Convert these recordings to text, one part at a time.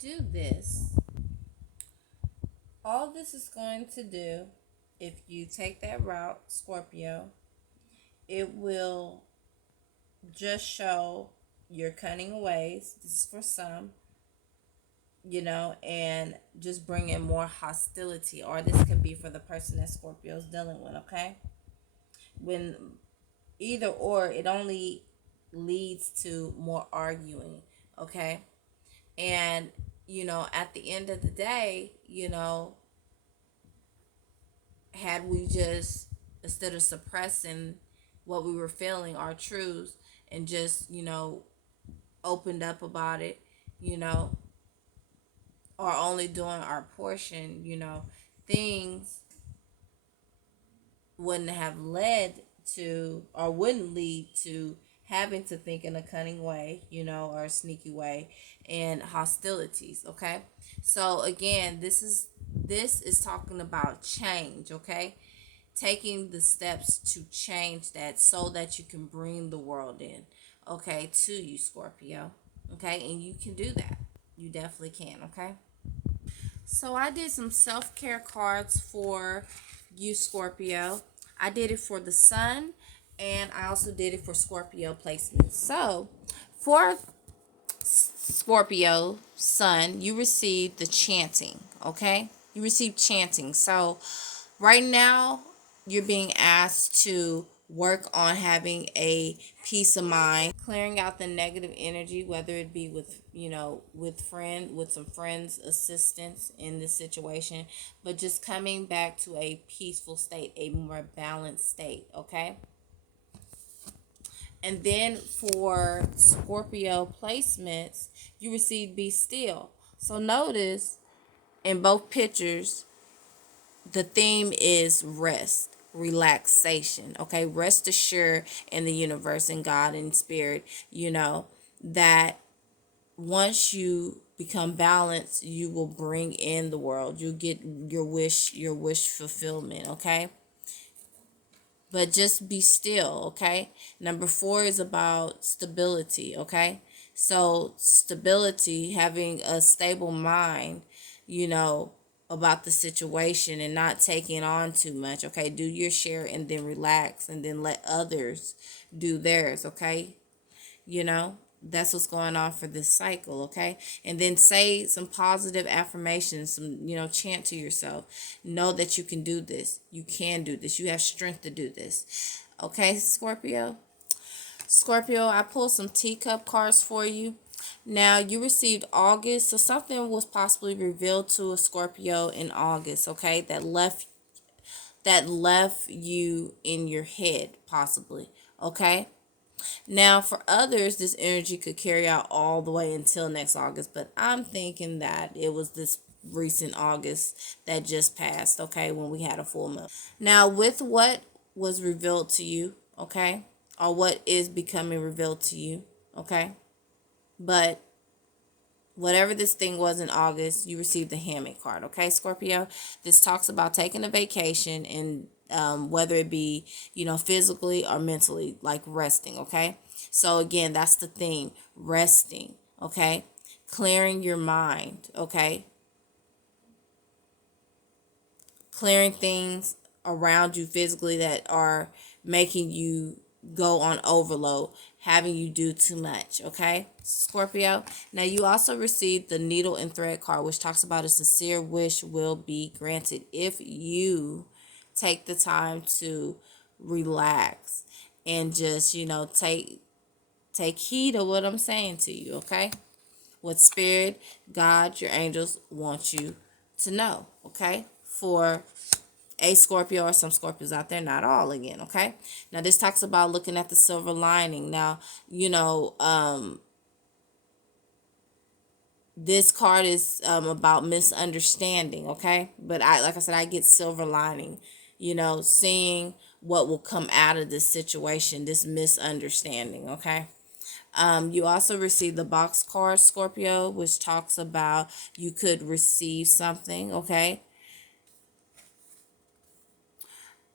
do this, all this is going to do, if you take that route, Scorpio, it will just show your cunning ways. This is for some, and just bring in more hostility. Or this could be for the person that Scorpio is dealing with, okay? When either or, it only leads to more arguing, okay? And, at the end of the day, had we just, instead of suppressing what we were feeling, our truths, and just, opened up about it, you know, or only doing our portion, things wouldn't have led to, or wouldn't lead to, having to think in a cunning way, or a sneaky way, and hostilities, okay? So again, this is talking about change, okay? Taking the steps to change that so that you can bring the world in, okay, to you, Scorpio. Okay? And you can do that. You definitely can, okay? So I did some self-care cards for you, Scorpio. I did it for the sun, and I also did it for Scorpio placements. So for Scorpio sun, you received the chanting, okay? You received chanting. So right now, you're being asked to work on having a peace of mind, clearing out the negative energy, whether it be with, with some friends assistance in this situation, but just coming back to a peaceful state, a more balanced state, okay? And then for Scorpio placements, you receive be still. So notice in both pictures, the theme is rest, relaxation. Okay, rest assured in the universe and God and spirit, that once you become balanced, you will bring in the world. You get your wish fulfillment, okay? But just be still, okay? Number 4 is about stability, okay? So stability, having a stable mind, you know, about the situation and not taking on too much, okay? Do your share and then relax and then let others do theirs, okay? That's what's going on for this cycle, okay? And then say some positive affirmations, chant to yourself. Know that you can do this. You can do this. You have strength to do this. Okay, Scorpio? Scorpio, I pulled some teacup cards for you. Now, you received August, so something was possibly revealed to a Scorpio in August, okay? That left you in your head, possibly, okay? Now, for others, this energy could carry out all the way until next August, but I'm thinking that it was this recent August that just passed, okay, when we had a full moon. Now, with what was revealed to you, okay, or what is becoming revealed to you, okay, but whatever this thing was in August, you received the Hammock card, okay, Scorpio? This talks about taking a vacation and whether it be, physically or mentally, like resting, okay? So again, that's the theme, resting, okay? Clearing your mind, okay? Clearing things around you physically that are making you go on overload, having you do too much, okay, Scorpio? Now, you also received the Needle and Thread card, which talks about a sincere wish will be granted if you take the time to relax and just, take heed of what I'm saying to you, okay? What spirit, God, your angels want you to know, okay? For a Scorpio or some Scorpios out there, not all again, okay? Now, this talks about looking at the silver lining. Now, this card is about misunderstanding, okay? But like I said, I get silver lining, seeing what will come out of this situation, this misunderstanding, okay? You also receive the box card, Scorpio, which talks about you could receive something, okay?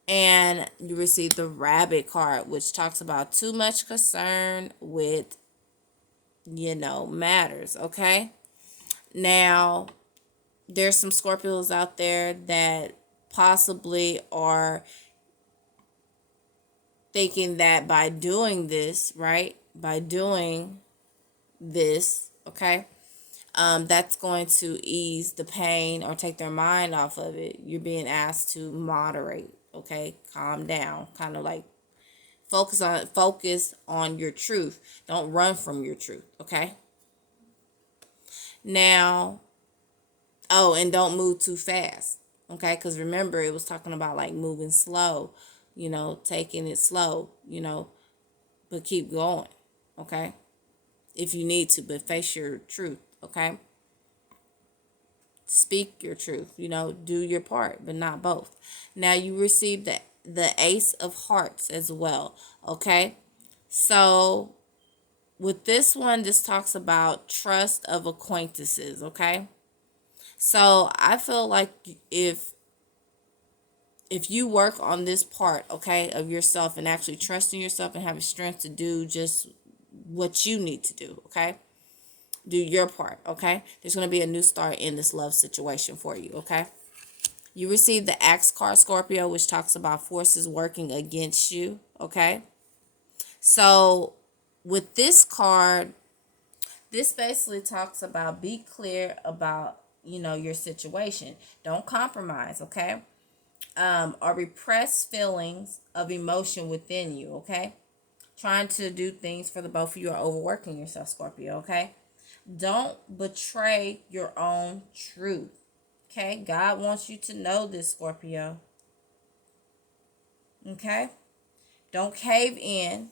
And you receive the Rabbit card, which talks about too much concern with, matters, okay? Now, there's some Scorpios out there that possibly are thinking that by doing this, right? By doing this, okay, that's going to ease the pain or take their mind off of it. You're being asked to moderate, okay? Calm down, kind of like focus on your truth. Don't run from your truth, okay? Now, oh, and don't move too fast, okay? Because remember, it was talking about like moving slow, taking it slow, but keep going, okay? If you need to, but face your truth, okay? Speak your truth, do your part, but not both. Now you receive the Ace of Hearts as well, okay? So with this one, this talks about trust of acquaintances, okay? So I feel like if you work on this part, okay, of yourself and actually trusting yourself and having strength to do just what you need to do, okay? Do your part, okay? There's going to be a new start in this love situation for you, okay? You receive the Axe card, Scorpio, which talks about forces working against you, okay? So with this card, this basically talks about be clear about, your situation. Don't compromise, okay? Or repress feelings of emotion within you, okay? Trying to do things for the both of you are overworking yourself, Scorpio, okay? Don't betray your own truth, okay? God wants you to know this, Scorpio, okay? Don't cave in.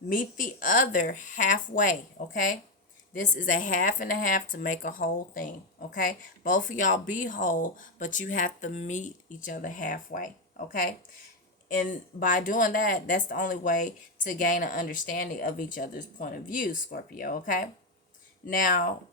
Meet the other halfway, okay? This is a half and a half to make a whole thing, okay? Both of y'all be whole, but you have to meet each other halfway, okay? And by doing that, that's the only way to gain an understanding of each other's point of view, Scorpio, okay? Now,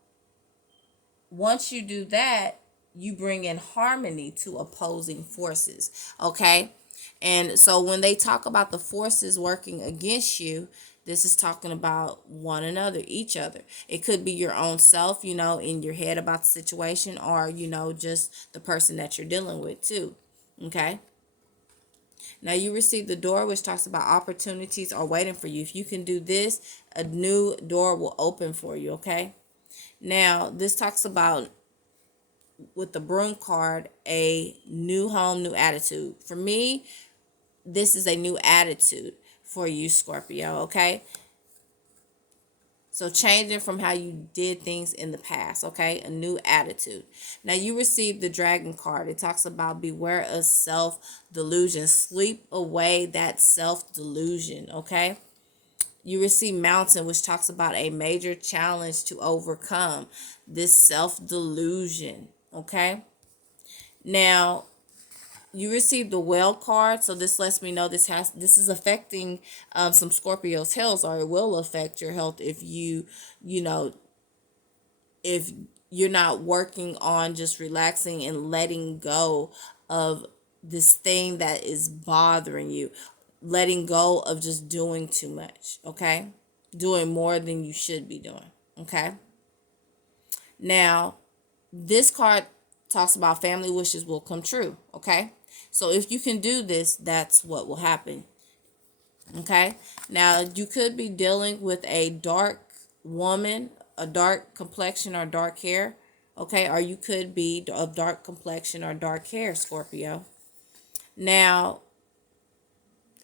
once you do that, you bring in harmony to opposing forces, okay? And so when they talk about the forces working against you, this is talking about one another, each other. It could be your own self, in your head about the situation, or, just the person that you're dealing with too, okay? Now you receive the door, which talks about opportunities are waiting for you. If you can do this, a new door will open for you, okay? Now, this talks about, with the broom card, a new home, new attitude. For me, this is a new attitude for you, Scorpio, okay? So changing from how you did things in the past, okay? A new attitude. Now you receive the dragon card. It talks about beware of self-delusion. Sleep away that self-delusion, okay? You receive mountain, which talks about a major challenge to overcome this self-delusion, okay? Now, you received the Well card, so this lets me know this is affecting some Scorpio's health, or it will affect your health if if you're not working on just relaxing and letting go of this thing that is bothering you, letting go of just doing too much, okay? Doing more than you should be doing, okay? Now, this card talks about family wishes will come true, okay? So if you can do this, that's what will happen, okay? Now, you could be dealing with a dark woman, a dark complexion or dark hair, okay? Or you could be of dark complexion or dark hair, Scorpio. Now,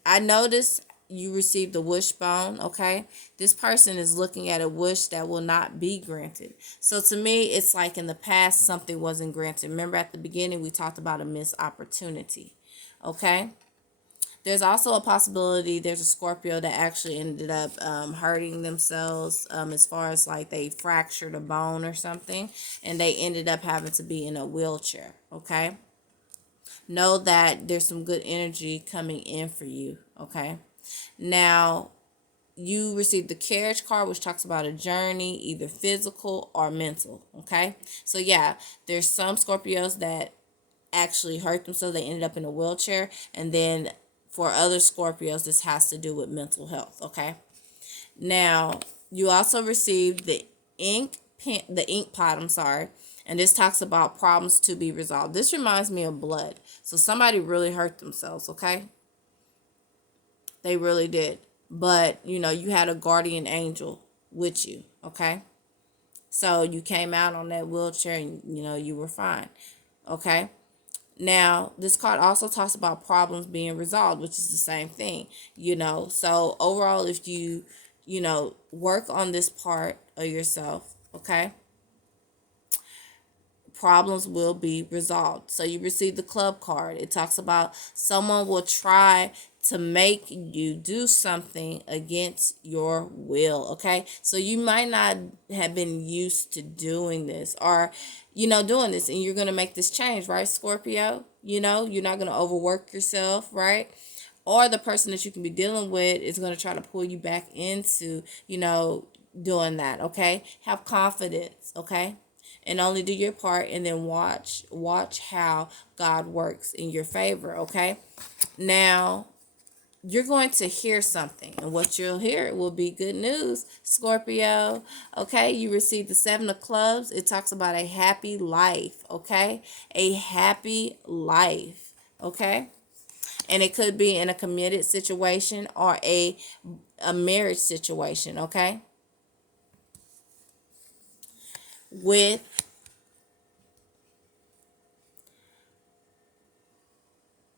I noticed you received a wishbone, okay? This person is looking at a wish that will not be granted. So to me, it's like in the past, something wasn't granted. Remember at the beginning, we talked about a missed opportunity, okay? There's also a possibility there's a Scorpio that actually ended up hurting themselves as far as like they fractured a bone or something, and they ended up having to be in a wheelchair, okay? Know that there's some good energy coming in for you, okay? Now, you received the Carriage card, which talks about a journey, either physical or mental, okay? So, yeah, there's some Scorpios that actually hurt themselves. They ended up in a wheelchair. And then for other Scorpios, this has to do with mental health, okay? Now, you also received the Ink pen, the ink pot, I'm sorry. And this talks about problems to be resolved. This reminds me of blood. So somebody really hurt themselves, okay? They really did. But, you had a guardian angel with you, okay? So you came out on that wheelchair and, you were fine, okay? Now, this card also talks about problems being resolved, which is the same thing, So overall, if you, work on this part of yourself, okay, problems will be resolved. So you receive the club card. It talks about someone will try to make you do something against your will, okay? So you might not have been used to doing this or, doing this, and you're going to make this change, right, Scorpio? You're not going to overwork yourself, right? Or the person that you can be dealing with is going to try to pull you back into, doing that, okay? Have confidence, okay? And only do your part, and then watch how God works in your favor, okay? Now, you're going to hear something, and what you'll hear will be good news, Scorpio. Okay, you receive the 7 of Clubs. It talks about a happy life, okay? A happy life, okay? And it could be in a committed situation or a marriage situation, okay? With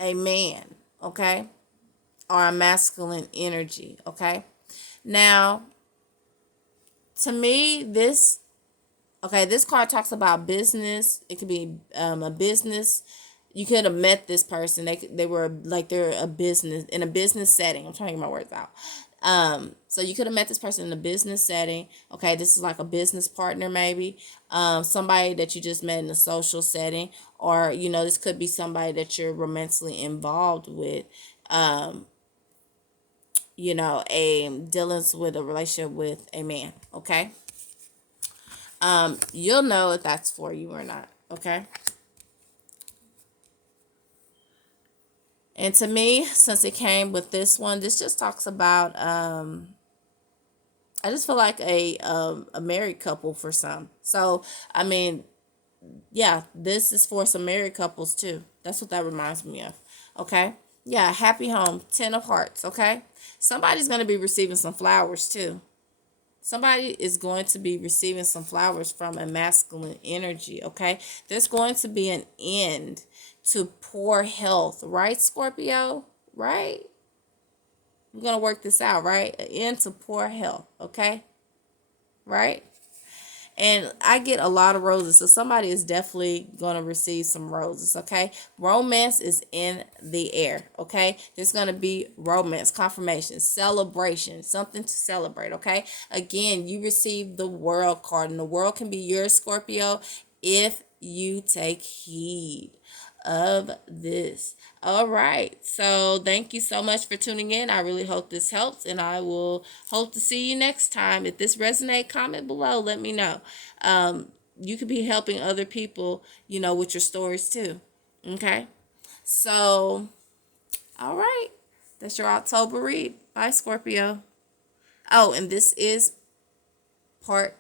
a man, okay? Or a masculine energy, okay? Now, to me, this card talks about business. It could be a business. You could have met this person. They were like they're a business in a business setting. I'm trying to get my words out. So you could have met this person in a business setting. Okay, this is like a business partner, maybe. Somebody that you just met in a social setting, or this could be somebody that you're romantically involved with. A dealings with a relationship with a man. Okay. You'll know if that's for you or not. Okay. And to me, since it came with this one, this just talks about I just feel like a married couple for some. So I mean, yeah, this is for some married couples too. That's what that reminds me of. Okay. Yeah, happy home, 10 of Hearts. Okay. Somebody's gonna be receiving some flowers too. Somebody is going to be receiving some flowers from a masculine energy, okay? There's going to be an end to poor health, right, Scorpio? Right? We're going to work this out, right? An end to poor health, okay? Right? And I get a lot of roses, so somebody is definitely going to receive some roses, okay? Romance is in the air, okay? There's going to be romance, confirmation, celebration, something to celebrate, okay? Again, you receive the World card, and the world can be yours, Scorpio, if you take heed of this. All right. So thank you so much for tuning in. I really hope this helps, and I will hope to see you next time. If this resonates, comment below. Let me know. You could be helping other people, with your stories too. Okay. So, all right. That's your October read. Bye, Scorpio. Oh, and this is part